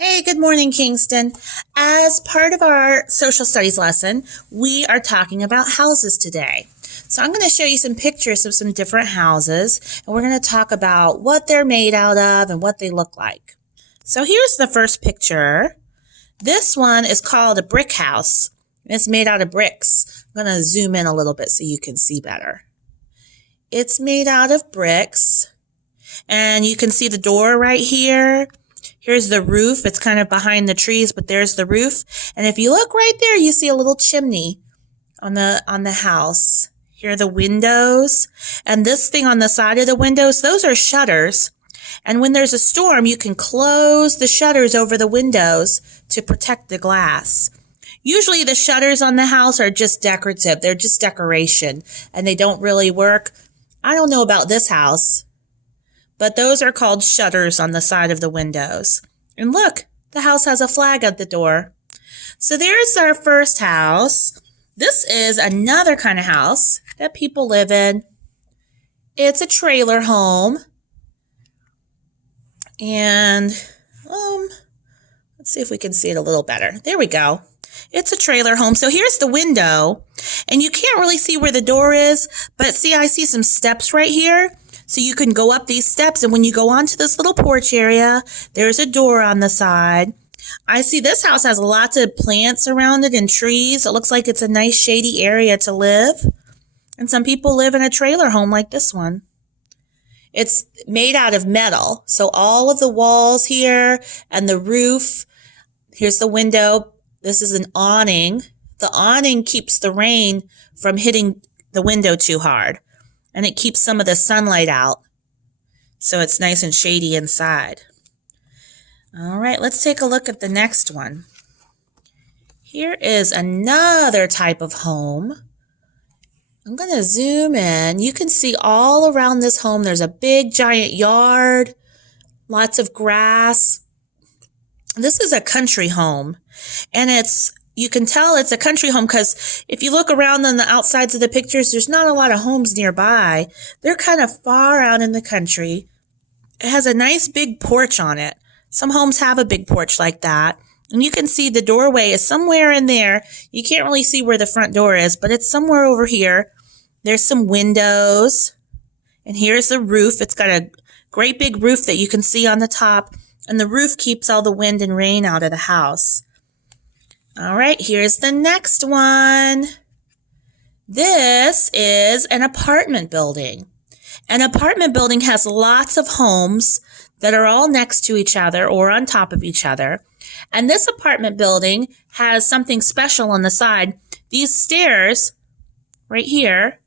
Hey, good morning, Kingston. As part of our social studies lesson, we are talking about houses today. So I'm going to show you some pictures of some different houses, and we're going to talk about what they're made out of and what they look like. So here's the first picture. This one is called a brick house. It's made out of bricks. I'm going to zoom in a little bit so you can see better. It's made out of bricks, and you can see the door right here. Here's the roof. It's kind of behind the trees, but there's the roof. And if you look right there, you see a little chimney on the house. Here are the windows. And this thing on the side of the windows, those are shutters. And when there's a storm, you can close the shutters over the windows to protect the glass. Usually the shutters on the house are just decorative. They're just decoration, and they don't really work. I don't know about this house, but those are called shutters on the side of the windows. And look, the house has a flag at the door. So there's our first house. This is another kind of house that people live in. It's a trailer home. And let's see if we can see it a little better. There we go. It's a trailer home. So here's the window. And you can't really see where the door is, but see, I see some steps right here. So you can go up these steps, and when you go onto this little porch area, there's a door on the side. I see this house has lots of plants around it and trees. It looks like it's a nice shady area to live. And some people live in a trailer home like this one. It's made out of metal. So all of the walls here and the roof, here's the window. This is an awning. The awning keeps the rain from hitting the window too hard. And it keeps some of the sunlight out, so it's nice and shady inside. All right, let's take a look at the next one. Here is another type of home. I'm going to zoom in. You can see all around this home, there's a big giant yard, lots of grass. This is a country home, and you can tell it's a country home because if you look around on the outsides of the pictures, there's not a lot of homes nearby. They're kind of far out in the country. It has a nice big porch on it. Some homes have a big porch like that. And you can see the doorway is somewhere in there. You can't really see where the front door is, but it's somewhere over here. There's some windows. And here's the roof. It's got a great big roof that you can see on the top. And the roof keeps all the wind and rain out of the house. All right, here's the next one. This is an apartment building. An apartment building has lots of homes that are all next to each other or on top of each other. And this apartment building has something special on the side. These stairs right here,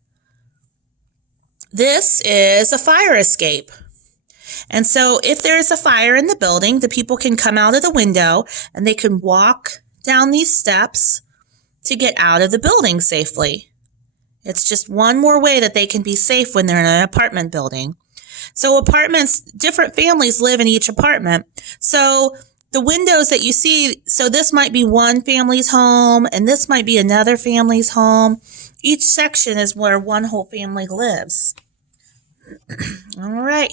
this is a fire escape. And so if there's a fire in the building, the people can come out of the window and they can walk down these steps to get out of the building safely. It's just one more way that they can be safe when they're in an apartment building. So apartments, different families live in each apartment. So the windows that you see, so this might be one family's home and this might be another family's home. Each section is where one whole family lives. All right.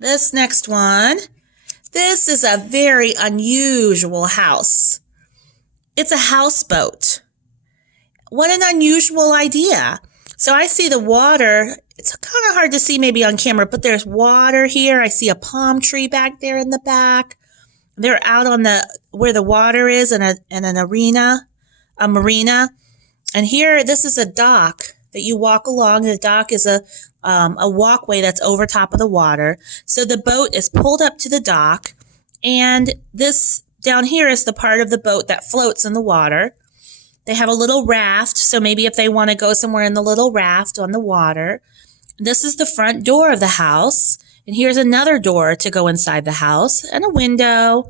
This next one. This is a very unusual house. It's a houseboat. What an unusual idea. So I see the water. It's kind of hard to see maybe on camera, but there's water here. I see a palm tree back there in the back. They're out on where the water is in an arena, a marina. And here, this is a dock that you walk along. The dock is a walkway that's over top of the water. So the boat is pulled up to the dock, and this down here is the part of the boat that floats in the water. They have a little raft, so maybe if they want to go somewhere in the little raft on the water. This is the front door of the house, and here's another door to go inside the house, and a window,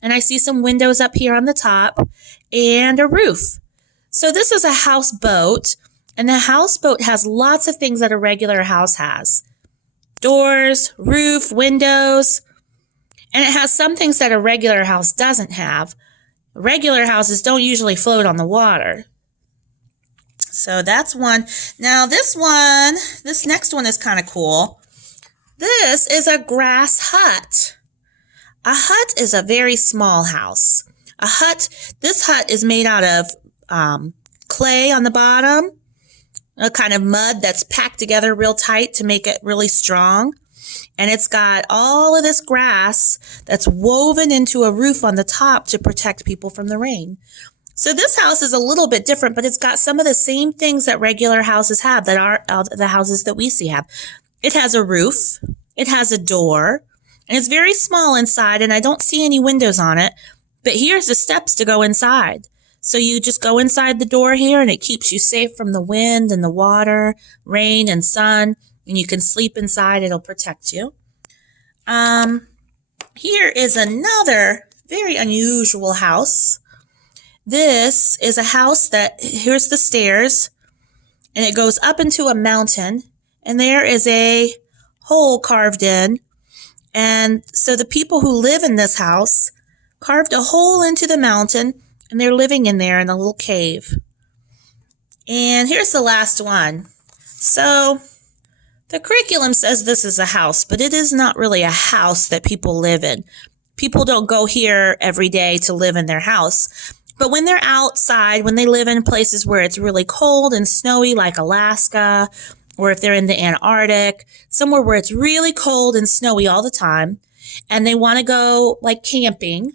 and I see some windows up here on the top, and a roof. So this is a houseboat. And the houseboat has lots of things that a regular house has. Doors, roof, windows. And it has some things that a regular house doesn't have. Regular houses don't usually float on the water. So that's one. Now this next one is kind of cool. This is a grass hut. A hut is a very small house. This hut is made out of clay on the bottom, a kind of mud that's packed together real tight to make it really strong. And it's got all of this grass that's woven into a roof on the top to protect people from the rain. So this house is a little bit different, but it's got some of the same things that regular houses have, that are the houses that we see have. It has a roof, it has a door, and it's very small inside, and I don't see any windows on it, but here's the steps to go inside. So you just go inside the door here, and it keeps you safe from the wind and the water, rain and sun, and you can sleep inside. It'll protect you. Here is another very unusual house. This is a house here's the stairs, and it goes up into a mountain, and there is a hole carved in. And so the people who live in this house carved a hole into the mountain, and they're living in there in a little cave. And here's the last one. So the curriculum says this is a house, but it is not really a house that people live in. People don't go here every day to live in their house. But when they're outside, when they live in places where it's really cold and snowy, like Alaska, or if they're in the Antarctic, somewhere where it's really cold and snowy all the time, and they want to go like camping,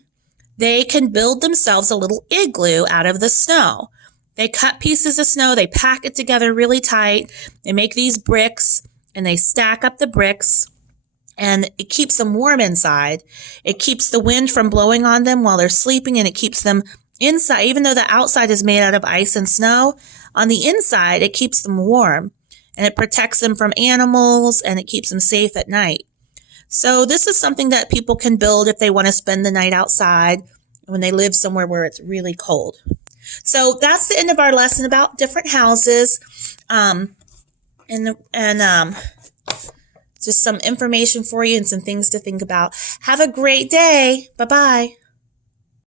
they can build themselves a little igloo out of the snow. They cut pieces of snow, they pack it together really tight, they make these bricks, and they stack up the bricks, and it keeps them warm inside. It keeps the wind from blowing on them while they're sleeping, and it keeps them inside. Even though the outside is made out of ice and snow, on the inside, it keeps them warm, and it protects them from animals, and it keeps them safe at night. So this is something that people can build if they want to spend the night outside when they live somewhere where it's really cold. So that's the end of our lesson about different houses. Just some information for you and some things to think about. Have a great day. Bye-bye.